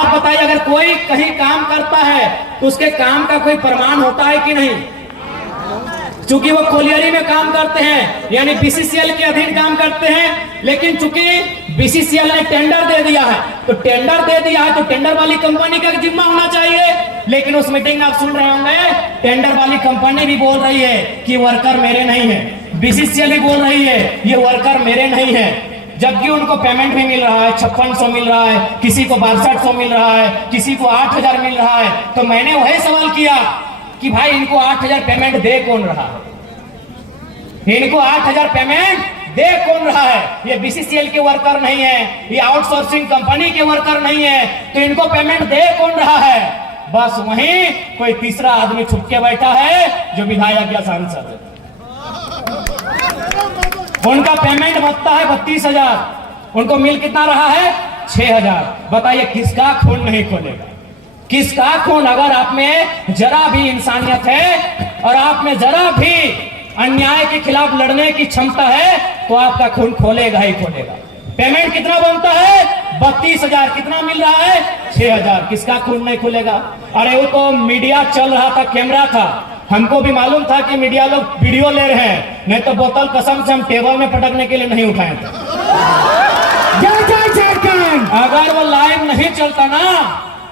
आप बताइए, अगर कोई कहीं काम करता है तो उसके काम का कोई प्रमाण होता है कि नहीं? चूंकि वो कोलियरी में काम करते हैं, यानी बीसीसीएल के अधीन काम करते हैं, लेकिन चूंकि बीसीसीएल ने टेंडर दे दिया है, तो टेंडर दे दिया है तो टेंडर वाली कंपनी का जिम्मा होना चाहिए। लेकिन उस मीटिंग में आप सुन रहे होंगे, टेंडर वाली कंपनी भी बोल रही है कि वर्कर मेरे नहीं है, बीसीसीएल भी बोल रही है ये वर्कर मेरे नहीं है, जबकि उनको पेमेंट भी मिल रहा है, 5600 मिल रहा है, किसी को 6200 मिल रहा है, किसी को 8000 मिल रहा है। तो मैंने वही सवाल किया कि भाई इनको 8000 पेमेंट दे कौन रहा है? इनको 8000 पेमेंट दे कौन रहा है? ये बीसीसीएल के वर्कर नहीं है, ये आउटसोर्सिंग कंपनी के वर्कर नहीं है, तो इनको पेमेंट दे कौन रहा है? बस वहीं कोई तीसरा आदमी छुप के बैठा है जो विधायक या सांसद है। उनका पेमेंट बनता है 32,000, उनको मिल कितना रहा है? 6,000। बताइए किसका खून नहीं खोलेगा? किसका खून? अगर आप में जरा भी इंसानियत है और आप में जरा भी अन्याय के खिलाफ लड़ने की क्षमता है तो आपका खून खोलेगा ही खोलेगा। पेमेंट कितना बनता है? 32,000। कितना मिल रहा है? 6,000। किसका खून नहीं खुलेगा? अरे वो तो मीडिया चल रहा था, कैमरा था, हमको भी मालूम था कि मीडिया लोग वीडियो ले रहे हैं, नहीं तो बोतल कसम से हम टेबल में पटकने के लिए नहीं उठाए थे। अगर वो लाइव नहीं चलता ना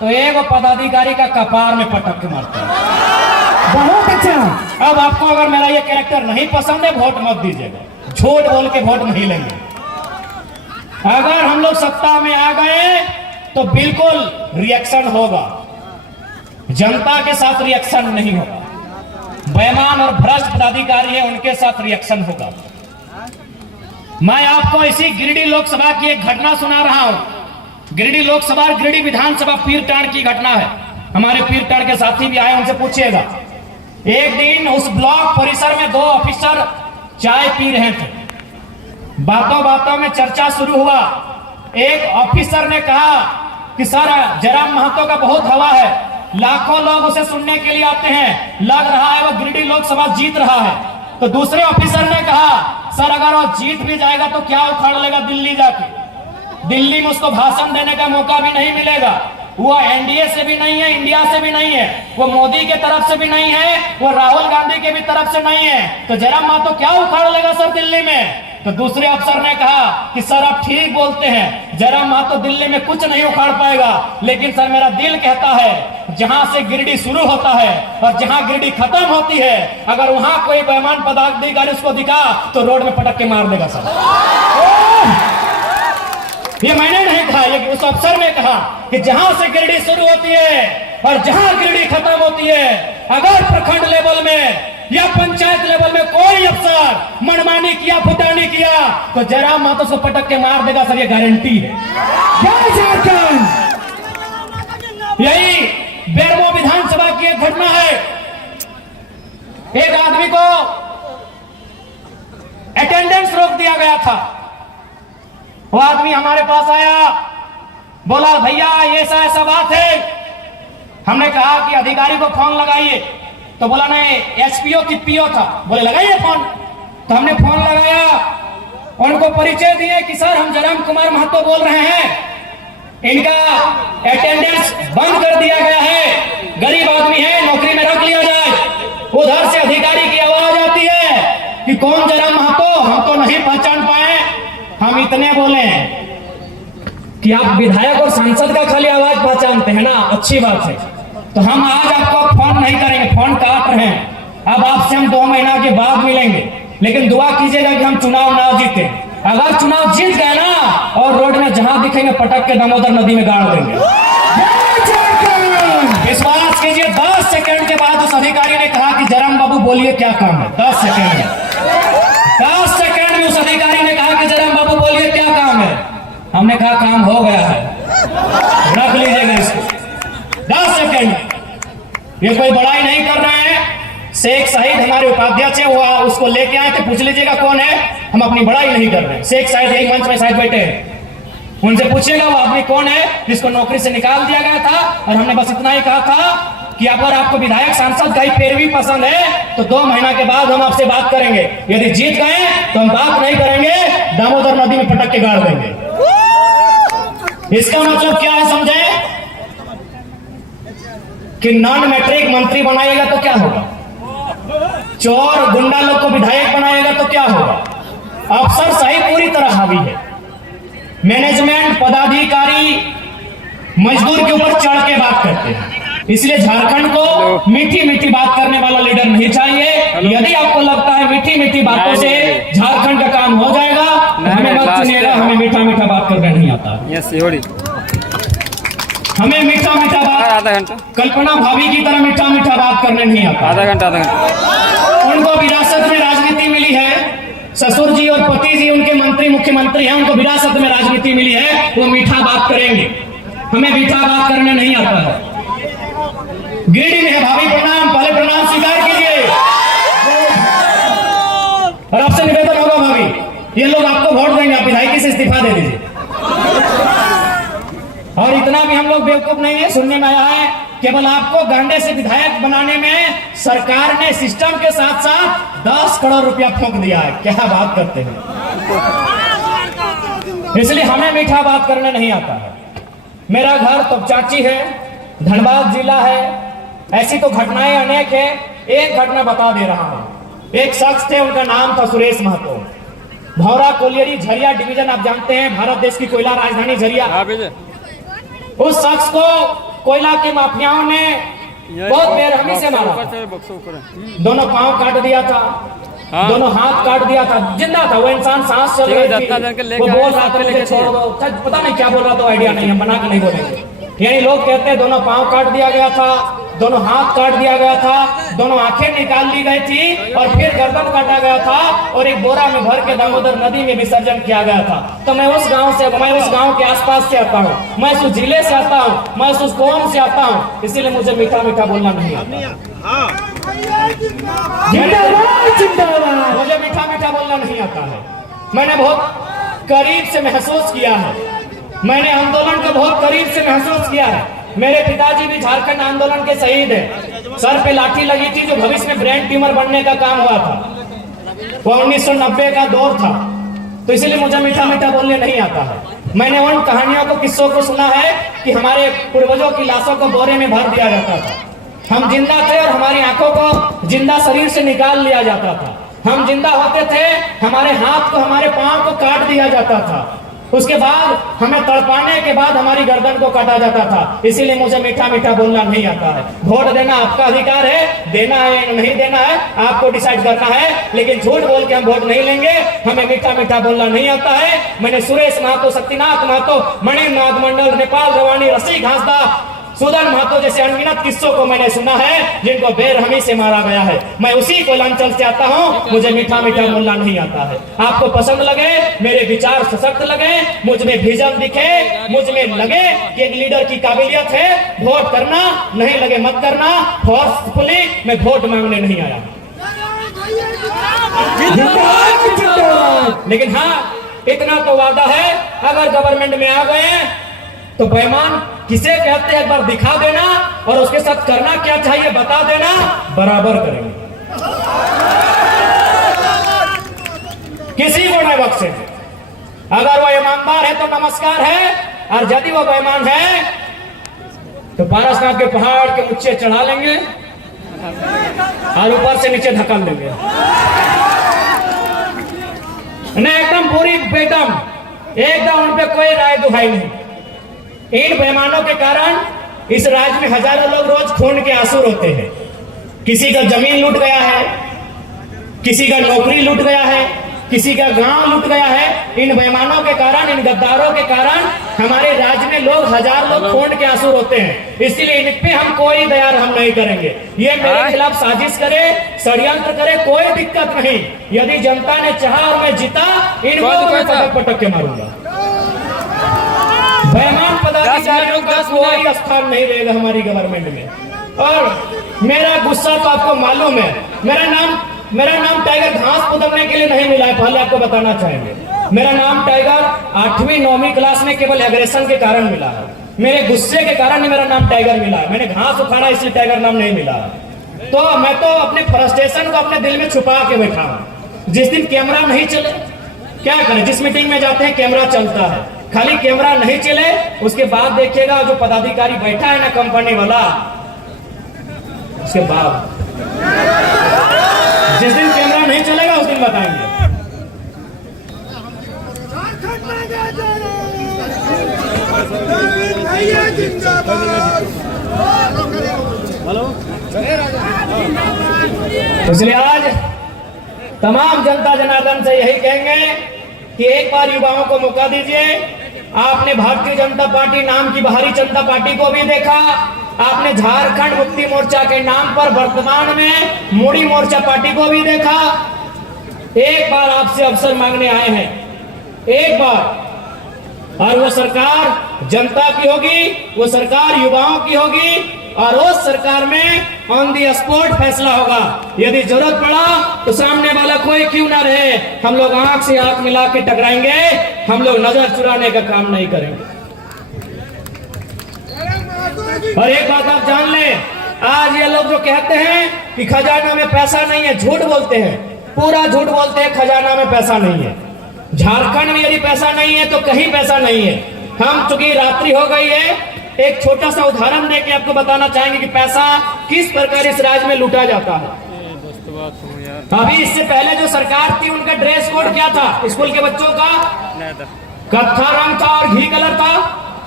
तो एक पदाधिकारी का कपार में पटक के मारता है। बहुत अच्छा। अब आपको अगर मेरा ये कैरेक्टर नहीं पसंद है, वोट मत दीजिएगा, झूठ बोल के वोट नहीं लेंगे। अगर हम लोग सत्ता में आ गए तो बिल्कुल रिएक्शन होगा, जनता के साथ रिएक्शन नहीं होगा। बेईमान और भ्रष्ट पदाधिकारी है, उनके साथ रिएक्शन होगा। मैं आपको इसी गिरिडीह लोकसभा की एक घटना सुना रहा हूं। गिरिडीह लोकसभा, गिरिडीह विधानसभा पीरटांड़ की घटना है। हमारे पीरटांड़ के साथी भी आए, उनसे पूछिएगा। एक दिन उस ब्लॉक परिसर में 2 ऑफिसर चाय पी रहे थे। बातों बातों में चर्चा शुरू हुआ। एक ऑफिसर ने कहा कि सर जयराम महतो का बहुत हवा है, लाखों लोग उसे सुनने के लिए आते हैं, लग रहा है वो गिरिडीह लोकसभा जीत रहा है। तो दूसरे ऑफिसर ने कहा सर अगर वो जीत भी जाएगा तो क्या उखाड़ लेगा दिल्ली जाके? दिल्ली में उसको भाषण देने का मौका भी नहीं मिलेगा। वो एनडीए से भी नहीं है, इंडिया से भी नहीं है, वो मोदी के तरफ से भी नहीं है, वो राहुल गांधी के भी तरफ से नहीं है, तो जयराम महतो क्या उखाड़ लेगा सर दिल्ली में? तो दूसरे अफसर ने कहा कि सर आप ठीक बोलते हैं, जयराम महतो दिल्ली में कुछ नहीं उखाड़ पाएगा, लेकिन सर मेरा दिल कहता है जहां से गिरिडीह शुरू होता है और जहां गिरिडीह खत्म होती है, अगर वहां कोई बेईमान पदाधिकारी उसको दिखा तो रोड में पटक के मार देगा सर। ये मैंने नहीं कहा, ये उस अफसर ने कहा कि जहां से गिरिडीह शुरू होती है और जहां गिरिडीह खत्म होती है, अगर प्रखंड लेवल में या पंचायत लेवल में कोई अफसर मनमानी किया, फुटानी किया तो जयराम महतो उसको पटक के मार देगा सर, ये गारंटी है। यही बेरमो विधानसभा की एक घटना है। एक आदमी को अटेंडेंस रोक दिया गया था। वो आदमी हमारे पास आया, बोला भैया ऐसा ऐसा बात है। हमने कहा कि अधिकारी को फोन लगाइए, तो बोला नहीं एसपीओ की पीओ था, बोले लगाइए फोन। तो हमने फोन लगाया, उनको परिचय दिए कि सर हम जयराम कुमार महतो बोल रहे हैं, इनका अटेंडेंस बंद कर दिया गया है, गरीब आदमी है, नौकरी में रख लिया जाए। उधर से अधिकारी की आवाज आती है कि कौन जयराम महतो, हम तो नहीं पहचान पाए। हम इतने बोले कि आप विधायक और सांसद का खाली आवाज पहचानते हैं ना, अच्छी बात है, तो हम आज आपको फोन नहीं करेंगे, फोन काट रहे हैं। अब आपसे हम 2 महीना के बाद मिलेंगे, लेकिन दुआ कीजिएगा कि हम चुनाव ना जीते। अगर चुनाव जीत गए ना और रोड में जहां दिखेंगे पटक के दामोदर नदी में गाड़ देंगे। विश्वास कीजिए, 10 सेकंड के बाद उस अधिकारी ने कहा कि जयराम बाबू बोलिए क्या काम है। 10 सेकंड में 10 सेकंड में उस अधिकारी ने कहा कि जयराम बाबू बोलिए क्या काम है। हमने कहा काम हो गया है, रख लीजिएगा इसको। 10 सेकंड। ये कोई बड़ाई नहीं कर रहे हैं। शेख शाहिद हमारे उपाध्यक्ष है, वो उसको लेके आए थे, पूछ लीजिएगा कौन है। हम अपनी बड़ाई नहीं कर रहे हैं। शेख शाहिद एक मंच में शायद बैठे हैं, उनसे पूछिएगा वो आदमी कौन है जिसको नौकरी से निकाल दिया गया था। और हमने बस इतना ही कहा था कि अगर आपको विधायक सांसद का ही पैरवी पसंद है तो 2 महीना के बाद हम आपसे बात करेंगे। यदि जीत गए तो हम बात नहीं करेंगे, दामोदर नदी में पटक के गाड़ देंगे। इसका मतलब क्या है समझे? कि नॉन मैट्रिक मंत्री बनाएगा तो क्या होगा, चोर गुंडा लोग को विधायक बनाएगा तो क्या होगा। अफसर सही पूरी तरह हावी है, मैनेजमेंट पदाधिकारी मजदूर के ऊपर चढ़ के बात करते हैं। इसलिए झारखंड को मीठी मीठी बात करने वाला लीडर नहीं चाहिए। यदि आपको लगता है मीठी मीठी बातों से झारखंड का काम हो जाएगा, हमें मत सुनिएगा, हमें मीठा मीठा बात करना नहीं आता। हमें मीठा मीठा बात आधा घंटा कल्पना भाभी की तरह मीठा मीठा बात करने नहीं आता। आधा घंटा उनको विरासत में राजनीति मिली है, ससुर जी और पति जी उनके मंत्री मुख्यमंत्री हैं, उनको विरासत में राजनीति मिली है, वो मीठा बात करेंगे। हमें मीठा बात करने नहीं आता है। गिरिडीह में है भाभी, प्रणाम, पहले प्रणाम स्वीकार कीजिए। और आपसे निवेदन होगा भाभी, ये लोग आपको वोट देंगे, आप विधायकी से इस्तीफा दे दीजिए। और इतना भी हम लोग बेवकूफ नहीं है, सुनने में आया है केवल आपको गांडे से विधायक बनाने में सरकार ने सिस्टम के साथ साथ 10 करोड़ रुपया फूंक दिया है। क्या बात करते हैं। इसलिए हमें मीठा बात करने नहीं आता है। मेरा घर तपचाची है, धनबाद जिला है। ऐसी तो घटनाएं अनेक है। एक घटना बता दे रहा हूं। एक शख्स थे, उनका नाम था सुरेश महतो, भौरा कोलियरी झरिया डिवीजन, आप जानते हैं भारत देश की कोयला राजधानी झरिया। उस शख्स को कोयला के माफियाओं ने बहुत बेरहमी से मारा, दोनों पांव काट दिया था, दोनों हाथ काट दिया था, जिंदा था वो इंसान, सांस चल रही थी, वो बोल रहा था मुझे छोड़ दो, पता नहीं क्या बोल रहा था, आइडिया नहीं, हम बना के नहीं बोलेंगे। यानी लोग कहते हैं दोनों पांव काट दिया गया था, दोनों हाथ काट दिया गया था, दोनों आंखें निकाल ली गई थी और फिर गर्दन काटा गया था और एक बोरा में भर के दामोदर नदी में विसर्जन किया गया था। तो मैं उस गांव के आसपास से आता हूँ, मैं उस जिले से आता हूँ, मैं उस कौम से आता हूँ, इसीलिए मुझे मीठा मीठा बोलना नहीं आता। मुझे मीठा मीठा बोलना नहीं आता है। मैंने बहुत करीब से महसूस किया है, मैंने आंदोलन को बहुत करीब से महसूस किया है। मेरे पिताजी भी झारखंड आंदोलन के शहीद हैं। सर पे लाठी लगी थी, जो भविष्य में ब्रेन ट्यूमर बनने का काम हुआ था, वो 1990 का दौर था। तो इसलिए मुझे मीठा मीठा बोलने नहीं आता है। मैंने उन कहानियों को, किस्सों को सुना है कि हमारे पूर्वजों की लाशों को बोरे में भर दिया जाता था, हम जिंदा थे और हमारी आंखों को जिंदा शरीर से निकाल लिया जाता था, हम जिंदा होते थे, हमारे हाथ को, हमारे पांव को काट दिया जाता था, उसके बाद हमें तड़पाने के बाद हमारी गर्दन को काटा जाता था। इसीलिए मुझे मीठा मीठा बोलना नहीं आता है। वोट देना आपका अधिकार है, देना है नहीं देना है आपको डिसाइड करना है, लेकिन झूठ बोल के हम वोट नहीं लेंगे। हमें मीठा मीठा बोलना नहीं आता है। मैंने सुरेश महतो, शक्तिनाथ महतो, मणिनाथ मंडल, नेपाल रवानी, रसी घासदा, सुदन महतो जैसे अनगिनत किस्सों को मैंने सुना है, जिनको बेरहमी से मारा गया है। मैं उसी कोयलांचल से आता हूँ, मुझे मीठा मीठा बोलना नहीं आता है। आपको पसंद लगे, मेरे विचार सशक्त लगे, मुझ में विजन दिखे, मुझ में लगे कि एक लीडर की काबिलियत है, वोट करना, नहीं लगे मत करना। फोर्सफुली मैं वोट मांगने नहीं आया, लेकिन हाँ इतना तो वादा है, अगर गवर्नमेंट में आ गए तो बेईमान किसे कहते हैं एक बार दिखा देना और उसके साथ करना क्या चाहिए बता देना, बराबर करेंगे, किसी को नहीं बख्शेंगे। अगर वो ईमानदार है तो नमस्कार है, और यदि वो बेईमान है तो पारसनाथ के पहाड़ के ऊंचे चढ़ा लेंगे और ऊपर से नीचे धक्का देंगे। एकदम पूरी एकदम उन पे कोई राय दुहाई नहीं। इन बेईमानों के कारण इस राज्य में हजारों लोग रोज खून के आंसू रोते हैं। किसी का जमीन लूट गया है, किसी का नौकरी लूट गया है, किसी का गांव लूट गया है। इन बेईमानों के कारण, इन गद्दारों के कारण हमारे राज्य में लोग, हजार लोग खून के आंसू रोते हैं। इसलिए इन पे हम कोई दया हम नहीं करेंगे। ये मेरे खिलाफ साजिश करे, षड्यंत्र करे, कोई दिक्कत नहीं। यदि जनता ने चाहा और मैं जीता, इनको मैं पटक पटक के मारूंगा। बेईमान पदाधिकारियों का कोई स्थान नहीं रहेगा हमारी गवर्नमेंट में। और मेरा गुस्सा तो आपको मालूम है। मेरा नाम टाइगर घास पुदमने के लिए नहीं मिला है, पहले आपको बताना चाहेंगे। मेरा नाम टाइगर 8वीं 9वीं क्लास में केवल एग्रेशन के कारण मिला है। मेरे गुस्से के कारण ही मेरा नाम टाइगर मिला है। मैंने घास उखाड़ा इसलिए टाइगर नाम नहीं मिला है। तो मैं तो अपने फ्रस्ट्रेशन को अपने दिल में छुपा के बैठा हूं। जिस दिन कैमरा नहीं चले क्या करें, जिस मीटिंग में जाते हैं कैमरा चलता है, खाली कैमरा नहीं चले उसके बाद देखिएगा जो पदाधिकारी बैठा है ना कंपनी वाला, उसके बाद जिस दिन कैमरा नहीं चलेगा उस दिन बताएंगे। इसलिए आज तमाम जनता जनार्दन से यही कहेंगे कि एक बार युवाओं को मौका दीजिए। आपने भारतीय जनता पार्टी नाम की बाहरी जनता पार्टी को भी देखा, आपने झारखंड मुक्ति मोर्चा के नाम पर वर्तमान में मोदी मोर्चा पार्टी को भी देखा। एक बार आपसे अवसर मांगने आए हैं, एक बार, और वो सरकार जनता की होगी, वो सरकार युवाओं की होगी, और उस सरकार में ऑन दी स्पॉट फैसला होगा। यदि जरूरत पड़ा तो सामने वाला कोई क्यों ना रहे, हम लोग आंख से आंख मिला के टकराएंगे, हम लोग नजर चुराने का काम नहीं करेंगे। और एक बात आप जान लें, आज ये लोग जो कहते हैं कि खजाना में पैसा नहीं है, झूठ बोलते हैं, पूरा झूठ बोलते हैं। खजाना में पैसा नहीं है, झारखंड में यदि पैसा नहीं है तो कहीं पैसा नहीं है। हम चूंकि रात्रि हो गई है, एक छोटा सा उदाहरण देके आपको बताना चाहेंगे कि पैसा किस प्रकार इस राज्य में लूटा जाता है। अभी इससे पहले जो सरकार थी उनका ड्रेस कोड क्या था स्कूल के बच्चों का? कत्था रंग था और घी कलर था।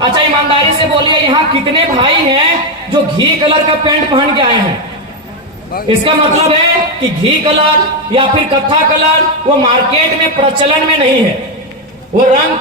अच्छा ईमानदारी से बोलिए, यहाँ कितने भाई हैं जो घी कलर का पैंट पहन के आए हैं? इसका मतलब है कि घी कलर या फिर कत्था कलर वो मार्केट में प्रचलन में नहीं है। वो रंग